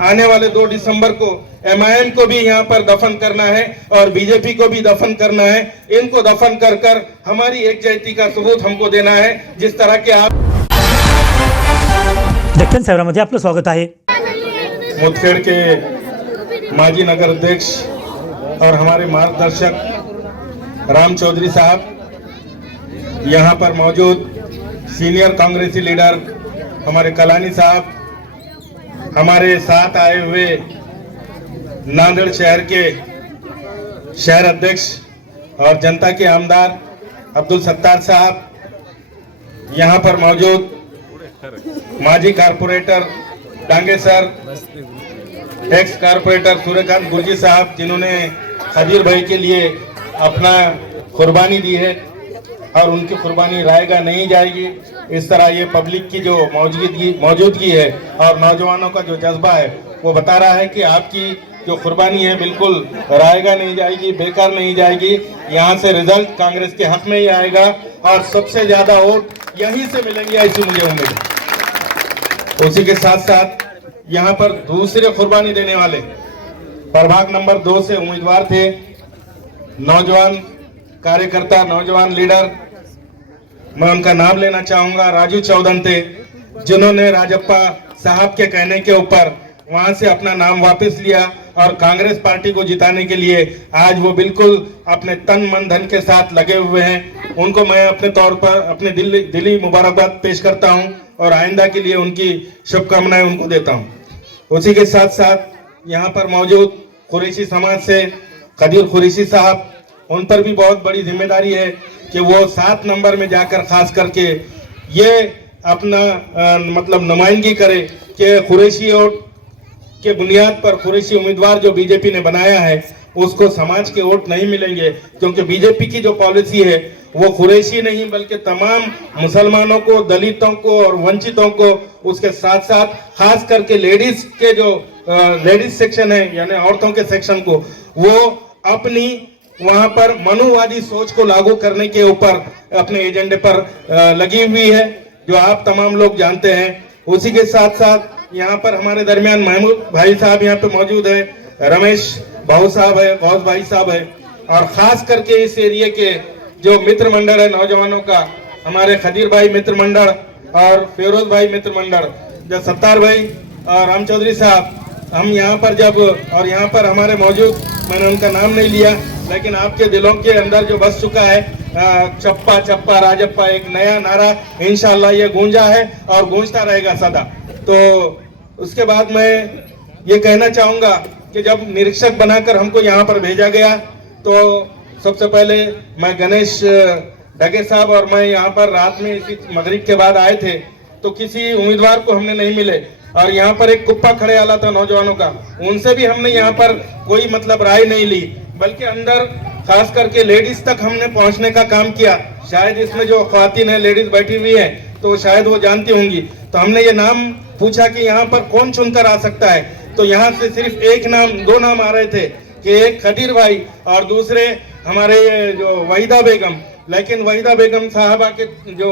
आने वाले 2 दिसंबर को MIM को भी यहाँ पर दफन करना है और बीजेपी को भी दफन करना है। इनको दफन कर कर हमारी एकजुटता का सबूत हमको देना है। जिस तरह के आप दक्षिण शहरामध्ये आपलं स्वागत आहे। मुदखेड़ के माजी नगर अध्यक्ष और हमारे मार्गदर्शक राम चौधरी साहब, यहाँ पर मौजूद सीनियर कांग्रेसी लीडर हमारे कलानी साहब, हमारे साथ आए हुए नांदेड़ शहर के शहर अध्यक्ष और जनता के आमदार अब्दुल सत्तार साहब, यहाँ पर मौजूद माजी corporator Dange sir, ex corporator Suryakant Gurji साहब, जिन्होंने खदीर भाई के लिए अपना कुर्बानी दी है और उनकी कुर्बानी रायगा नहीं जाएगी। इस तरह ये पब्लिक की जो मौजूदगी है और नौजवानों का जो जज्बा है वो बता रहा है कि आपकी जो कुर्बानी है बिल्कुल रायगा नहीं जाएगी, बेकार नहीं जाएगी। यहाँ से रिजल्ट कांग्रेस के हक में ही आएगा और सबसे ज्यादा वोट यहीं से मिलेंगे, ऐसी मुझे उम्मीद है। उसी के साथ साथ यहाँ पर दूसरे कुर्बानी देने वाले प्रभाग नंबर 2 से उम्मीदवार थे, नौजवान कार्यकर्ता, नौजवान लीडर, मैं उनका नाम लेना चाहूंगा, राजू चौदंते, जिन्होंने राजप्पा साहब के कहने के ऊपर वहां से अपना नाम वापस लिया और कांग्रेस पार्टी को जिताने के लिए आज वो बिल्कुल अपने तन मन धन के साथ लगे हुए हैं। उनको मैं अपने तौर पर अपने दिली मुबारकबाद पेश करता हूं और आइंदा के लिए उनकी शुभकामनाएं उनको देता हूं। उसी के साथ साथ यहाँ पर मौजूद कुरैशी समाज से खदीर कुरैशी साहब, उन पर भी बहुत बड़ी जिम्मेदारी है कि वो 7 नंबर में जाकर खास करके ये अपना मतलब नुमाइंदगी करे कि कुरैशी वोट के बुनियाद पर कुरैशी उम्मीदवार जो बीजेपी ने बनाया है उसको समाज के वोट नहीं मिलेंगे, क्योंकि बीजेपी की जो पॉलिसी है वो कुरैशी नहीं बल्कि तमाम मुसलमानों को, दलितों को और वंचितों को, उसके साथ साथ खास करके लेडीज के जो लेडीज सेक्शन है यानी औरतों के सेक्शन को, वो अपनी वहां पर मनुवादी सोच को लागू करने के ऊपर अपने एजेंडे पर लगी हुई है, जो आप तमाम लोग जानते हैं। उसी के साथ साथ यहाँ पर हमारे दरमियान महमूद भाई साहब यहाँ पे मौजूद है, रमेश भाऊ साहब है, गौस भाई साहब है, और खास करके इस एरिया के जो मित्र मंडल है नौजवानों का, हमारे खदीर भाई मित्र मंडल और फिरोज भाई मित्र मंडल, जो सत्तार भाई और राम चौधरी साहब, हम यहाँ पर जब और यहाँ पर हमारे मौजूद, मैंने उनका नाम नहीं लिया लेकिन आपके दिलों के अंदर जो बस चुका है चप्पा चप्पा राजप्पा, एक नया नारा इंशाल्लाह ये गूंजा है और गूंजता रहेगा सदा। तो उसके बाद मैं ये कहना चाहूँगा कि जब निरीक्षक बनाकर हमको यहाँ पर भेजा गया तो सबसे पहले मैं गणेश ढगे साहब और मैं यहाँ पर रात में इसी मगरिब के बाद आए थे तो किसी उम्मीदवार को हमने नहीं मिले, और यहाँ पर एक कुप्पा खड़े वाला था नौजवानों का, उनसे भी हमने यहाँ पर कोई मतलब राय नहीं ली, बल्कि अंदर खास करके लेडीज तक हमने पहुँचने का काम किया। शायद इसमें जो ख्वातीन है, लेडीज बैठी हुई है, तो शायद वो जानती होंगी। तो हमने ये नाम पूछा कि यहाँ पर कौन चुनकर आ सकता है, तो यहाँ से सिर्फ एक नाम, 2 नाम आ रहे थे कि एक खदीर भाई और दूसरे हमारे जो वहीदा बेगम, लेकिन वहीदा बेगम साहबा के जो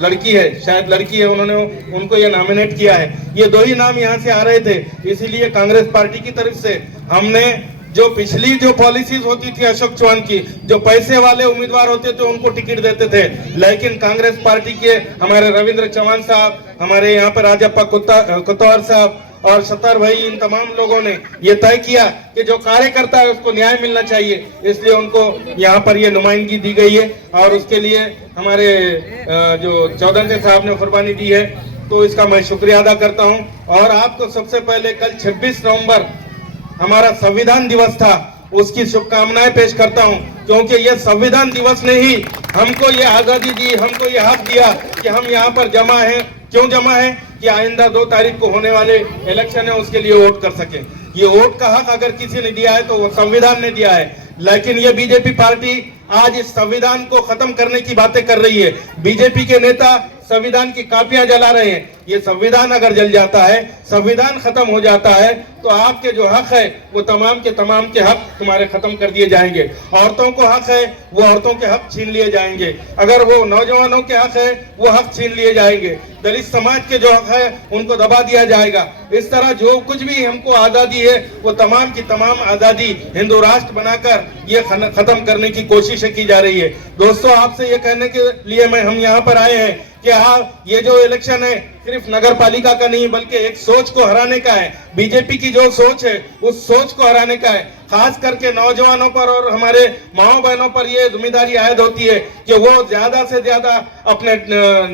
लड़की है, शायद लड़की है, उन्होंने उनको ये नॉमिनेट किया है। ये 2 ही नाम यहाँ से आ रहे थे, इसीलिए कांग्रेस पार्टी की तरफ से हमने जो पिछली जो पॉलिसीज होती थी अशोक चौहान की, जो पैसे वाले उम्मीदवार होते थे उनको टिकट देते थे, लेकिन कांग्रेस पार्टी के हमारे रविंद्र चौहान साहब, हमारे यहाँ पर राजप्पा कुतवार साहब और सत्तार भाई, इन तमाम लोगों ने ये तय किया कि जो कार्यकर्ता है उसको न्याय मिलना चाहिए, इसलिए उनको यहाँ पर ये नुमाइंदगी दी गई है और उसके लिए हमारे जो चौधरी साहब ने कुर्बानी दी है, तो इसका मैं शुक्रिया अदा करता हूँ। और आपको सबसे पहले कल 26 नवंबर हमारा संविधान दिवस था, उसकी शुभकामनाएं पेश करता हूं, क्योंकि ये संविधान दिवस ने ही हमको ये आजादी दी, हमको ये हक दिया कि हम यहाँ पर जमा हैं। क्यों जमा है? कि आइंदा 2 तारीख को होने वाले इलेक्शन है उसके लिए वोट कर सके। ये वोट का हक अगर किसी ने दिया है तो वो संविधान ने दिया है, लेकिन ये बीजेपी पार्टी आज इस संविधान को खत्म करने की बातें कर रही है। बीजेपी के नेता संविधान की कापियां जला रहे हैं। ये संविधान अगर जल जाता है, संविधान खत्म हो जाता है, तो आपके जो हक है वो तमाम के हक तुम्हारे खत्म कर दिए जाएंगे। औरतों को हक है, वो औरतों के हक छीन लिए जाएंगे। अगर वो नौजवानों के हक है, वो हक छीन लिए जाएंगे। दलित समाज के जो हक है उनको दबा दिया जाएगा। इस तरह जो कुछ भी हमको आजादी है वो तमाम की तमाम आजादी हिंदू राष्ट्र बनाकर ये खत्म करने की कोशिश की जा रही है। दोस्तों, आपसे ये कहने के लिए हम यहाँ पर आए हैं कि हाँ, ये जो इलेक्शन है सिर्फ नगर पालिका का नहीं बल्कि एक सोच को हराने का है। बीजेपी की जो सोच है उस सोच को हराने का है। खास करके नौजवानों पर और हमारे माओ बहनों पर ये जिम्मेदारी आयद होती है कि वो ज्यादा से ज्यादा अपने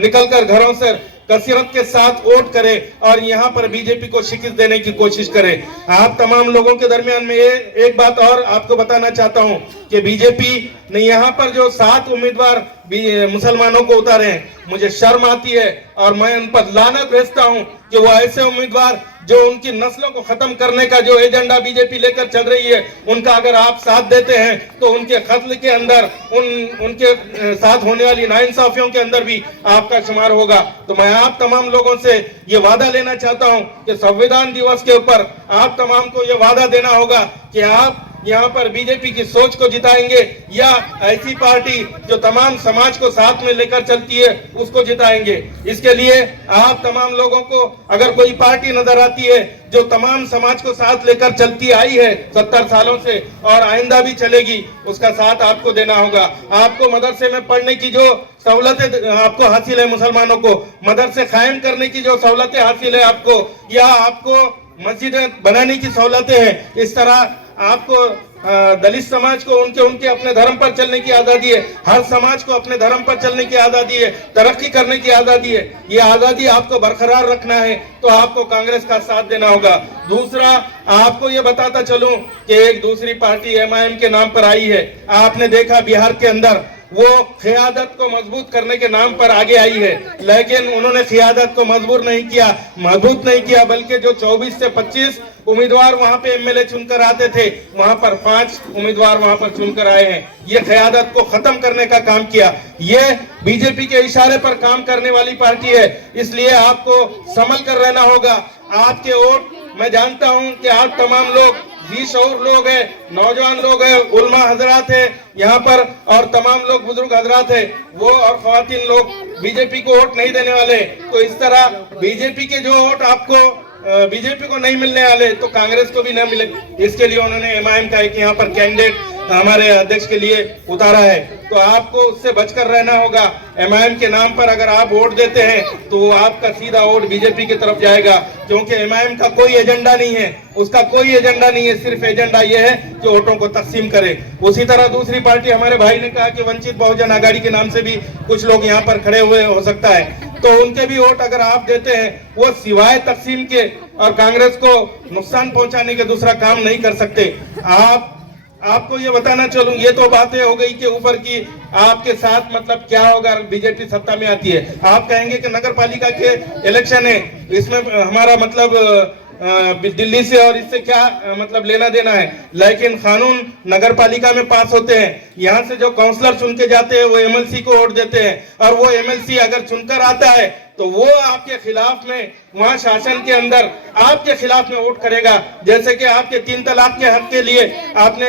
निकलकर घरों से कसरत के साथ वोट करे और यहाँ पर बीजेपी को शिकस्त देने की कोशिश करे। आप तमाम लोगों के दरमियान में एक बात और आपको बताना चाहता हूँ कि बीजेपी ने यहाँ पर जो 7 उम्मीदवार मुसलमानों को उतारे हैं, मुझे शर्म आती है और मैं उन पर लानत भेजता हूँ कि वो ऐसे उम्मीदवार जो उनकी नस्लों को खत्म करने का जो एजेंडा बीजेपी लेकर चल रही है, उनका अगर आप साथ देते हैं तो उनके कत्ल के अंदर उनके साथ होने वाली नाइंसाफियों के अंदर भी आपका शुमार होगा। तो मैं आप तमाम लोगों से ये वादा लेना चाहता हूं कि संविधान दिवस के ऊपर आप तमाम को ये वादा देना होगा कि आप यहाँ पर बीजेपी की सोच को जिताएंगे या ऐसी पार्टी जो तमाम समाज को साथ में लेकर चलती है उसको जिताएंगे। इसके लिए आप तमाम लोगों को अगर कोई पार्टी नजर आती है जो तमाम समाज को साथ लेकर चलती आई है 70 सालों से और आइंदा भी चलेगी, उसका साथ आपको देना होगा। आपको मदरसे में पढ़ने की जो सहूलतें आपको हासिल है, मुसलमानों को मदरसे कायम करने की जो सहूलतें हासिल है आपको, या आपको मस्जिदें बनाने की सहूलतें हैं, इस तरह आपको दलित समाज को उनके अपने धर्म पर चलने की आजादी है। हर समाज को अपने धर्म पर चलने की आजादी है, तरक्की करने की आजादी है। ये आजादी आपको बरकरार रखना है तो आपको कांग्रेस का साथ देना होगा। दूसरा, आपको ये बताता चलूं कि एक दूसरी पार्टी एमआईएम के नाम पर आई है। आपने देखा बिहार के अंदर वो क़ियादत को मजबूत करने के नाम पर आगे आई है, लेकिन उन्होंने क़ियादत को मजबूत नहीं किया, बल्कि जो 24 से 25 उम्मीदवार वहां पे एमएलए चुनकर आते थे, वहां पर 5 उम्मीदवार वहां पर चुनकर आए हैं। ये क़ियादत को खत्म करने का काम किया। ये बीजेपी के इशारे पर काम करने वाली पार्टी है, इसलिए आपको संभल कर रहना होगा। आपके वोट, मैं जानता हूं कि आप तमाम लोग और लोग हैं, नौजवान लोग हैं, उलमा हजरात है यहाँ पर और तमाम लोग बुजुर्ग हजरात है, वो और खवातीन लोग बीजेपी को वोट नहीं देने वाले। तो इस तरह बीजेपी के जो वोट आपको बीजेपी को नहीं मिलने वाले तो कांग्रेस को भी न मिले। इसके लिए उन्होंने एमआईएम का एक यहाँ पर कैंडिडेट हमारे अध्यक्ष के लिए उतारा है, तो आपको उससे बचकर रहना होगा। एमआईएम के नाम पर अगर आप वोट देते हैं तो आपका सीधा वोट बीजेपी की तरफ जाएगा, क्योंकि एमआईएम का कोई एजेंडा नहीं है, उसका कोई एजेंडा नहीं है, सिर्फ एजेंडा ये है कि वोटों को तकसीम करे। उसी तरह दूसरी पार्टी, हमारे भाई ने कहा कि वंचित बहुजन आघाड़ी के नाम से भी कुछ लोग यहाँ पर खड़े हुए हो सकता है, तो उनके भी वोट अगर आप देते हैं वो सिवाय तकसीम के और कांग्रेस को नुकसान पहुंचाने के दूसरा काम नहीं कर सकते। आपको ये बताना चलूं, ये तो बातें हो गई कि ऊपर की आपके साथ मतलब क्या होगा बीजेपी सत्ता में आती है। आप कहेंगे कि नगर पालिका के इलेक्शन है, इसमें हमारा मतलब दिल्ली से और इससे क्या मतलब लेना देना है, लेकिन कानून नगर पालिका में पास होते हैं। यहाँ से जो काउंसलर चुन के जाते हैं वो एमएलसी को वोट देते हैं, और वो एमएलसी अगर चुनकर आता है तो वो आपके खिलाफ में वहां शासन के अंदर आपके खिलाफ में वोट करेगा। जैसे कि आपके 3 तलाक के हक के लिए आपने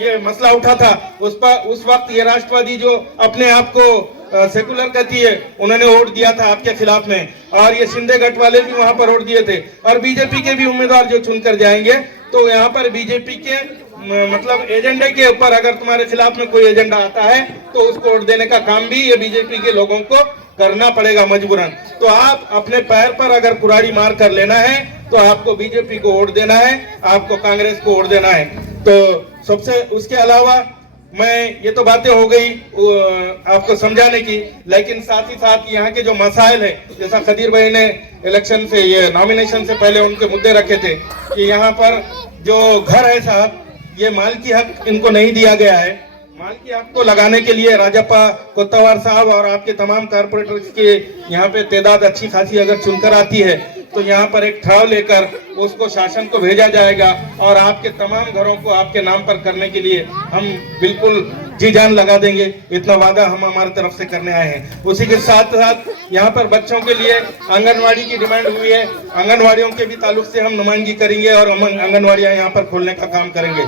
ये मसला उठा था, उस वक्त ये राष्ट्रवादी जो अपने आप को सेकुलर कहती है, उन्होंने वोट दिया था आपके खिलाफ में, और ये शिंदे गठ वाले भी वहां पर वोट दिए थे। और बीजेपी के भी उम्मीदवार जो चुनकर जाएंगे तो यहाँ पर बीजेपी के मतलब एजेंडे के ऊपर अगर तुम्हारे खिलाफ में कोई एजेंडा आता है तो उसको वोट देने का काम भी ये बीजेपी के लोगों को करना पड़ेगा मजबूरन। तो आप अपने पैर पर अगर कुरारी मार कर लेना है तो आपको बीजेपी को वोट देना है, आपको कांग्रेस को वोट देना है। तो सबसे उसके अलावा मैं, ये तो बातें हो गई आपको समझाने की, लेकिन साथ ही साथ यहाँ के जो मसाइल है, जैसा खदीर भाई ने इलेक्शन से ये नॉमिनेशन से पहले उनके मुद्दे रखे थे कि यहाँ पर जो घर है साहब, ये मालकी हक इनको नहीं दिया गया है। मालकी हक को लगाने के लिए राजप्पा कोत्तावार साहब और आपके तमाम कारपोरेटर्स के यहाँ पे तादाद अच्छी खासी अगर चुनकर आती है तो यहाँ पर एक ठहराव लेकर उसको शासन को भेजा जाएगा और आपके तमाम घरों को आपके नाम पर करने के लिए हम बिल्कुल जी जान लगा देंगे, इतना वादा हम हमारी तरफ से करने आए हैं। उसी के साथ साथ यहाँ पर बच्चों के लिए आंगनवाड़ी की डिमांड हुई है, आंगनवाड़ियों के भी ताल्लुक से हम नुमाइंदगी करेंगे और हम आंगनवाड़ियाँ यहाँ पर खोलने का काम करेंगे।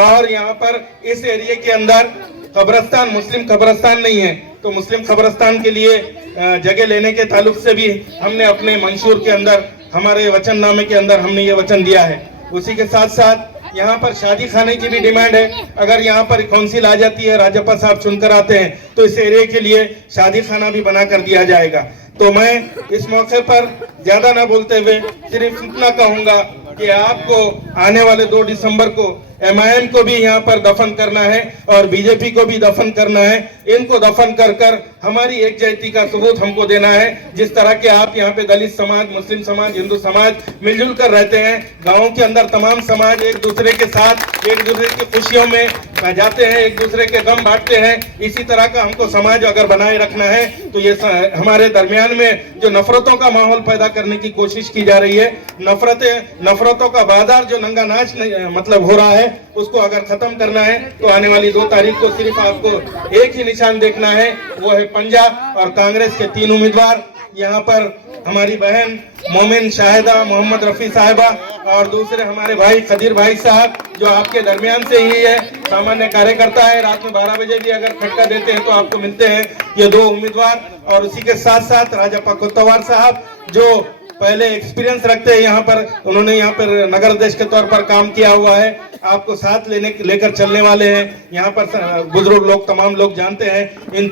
और यहाँ पर इस एरिया के अंदर कब्रस्तान, मुस्लिम कब्रस्तान नहीं है, तो मुस्लिम कब्रस्तान के लिए जगह लेने के ताल्लुक से भी हमने अपने मंशूर के अंदर, हमारे वचननामे के अंदर हमने ये वचन दिया है। उसी के साथ साथ यहाँ पर शादी खाने की भी डिमांड है। अगर यहाँ पर काउंसिल आ जाती है, राजप्पा साहब चुनकर आते हैं, तो इस एरिया के लिए शादी खाना भी बना कर दिया जाएगा। तो मैं इस मौके पर ज्यादा ना बोलते हुए सिर्फ इतना कहूंगा कि आपको आने वाले 2 दिसंबर को MIM को भी यहाँ पर दफन करना है और बीजेपी को भी दफन करना है। इनको दफन कर कर हमारी एकजुटता का सबूत हमको देना है। जिस तरह के आप यहाँ पे दलित समाज, मुस्लिम समाज, हिंदू समाज मिलजुल कर रहते हैं, गाँव के अंदर तमाम समाज एक दूसरे के साथ, एक दूसरे की खुशियों में जाते हैं, एक दूसरे के गम बांटते हैं। इसी तरह का हमको समाज अगर बनाए रखना है तो ये हमारे दरमियान में जो नफरतों का माहौल पैदा करने की कोशिश की जा रही है, नफरतों का बाजार जो नंगा नाच मतलब हो रहा है, उसको अगर खत्म करना है तो आने वाली 2 तारीख को सिर्फ आपको एक ही निशान देखना है, वो है पंजा। और कांग्रेस के 3 उम्मीदवार, यहाँ पर हमारी बहन मोमिन शाहिदा मोहम्मद रफी साहिबा और दूसरे हमारे भाई खदीर भाई साहब, जो आपके दरमियान से ही है, सामान्य कार्यकर्ता है, रात में 12 बजे भी अगर खटका देते हैं तो आपको मिलते हैं, ये 2 उम्मीदवार। और उसी के साथ साथ राजप्पा कोतवाल साहब, जो पहले एक्सपीरियंस रखते हैं यहाँ पर, उन्होंने यहाँ पर नगर अध्यक्ष के तौर पर काम किया हुआ है, आपको साथ लेकर चलने वाले हैं। यहाँ पर बुजुर्ग लोग, तमाम लोग जानते हैं, इन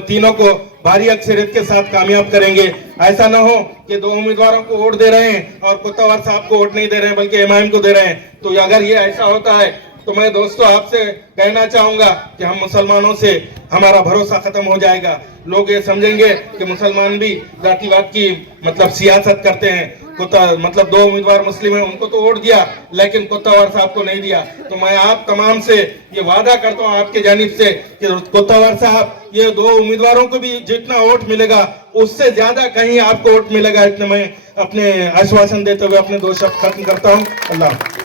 तीनों को भारी अक्सरियत के साथ कामयाब करेंगे। ऐसा ना हो कि 2 उम्मीदवारों को वोट दे रहे हैं और कोतवाल साहब को वोट नहीं दे रहे हैं, बल्कि MIM को दे रहे हैं। तो अगर ये ऐसा होता है तो मैं दोस्तों आपसे कहना चाहूंगा कि हम मुसलमानों से हमारा भरोसा खत्म हो जाएगा। लोग ये समझेंगे कि मुसलमान भी जातिवाद की मतलब सियासत करते हैं। मतलब 2 उम्मीदवार मुस्लिम हैं, उनको तो वोट दिया, लेकिन कोतवाल साहब को नहीं दिया। तो मैं आप तमाम से ये वादा करता हूँ आपके जानिब से कि कोतवाल साहब, ये 2 उम्मीदवारों को भी जितना वोट मिलेगा उससे ज्यादा कहीं आपको वोट मिलेगा। इतने मैं अपने आश्वासन देते हुए अपने 2 शब्द खत्म करता हूँ। अल्लाह।